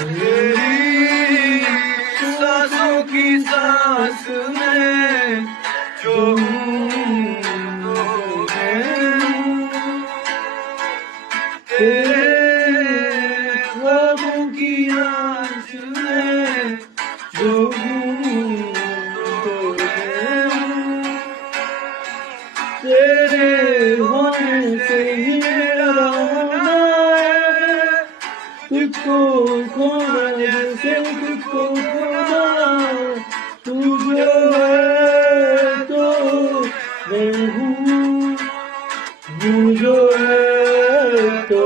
तेरी सांसों की सांस में जो हूँ तो मैं तेरे ख्वाबों की आँच में जो हूँ तो मैं तेरे होने से ही मेरा होना है तुझको खोना जैसे तुझको खोना तू जो है तो मैं हूँ जो है तो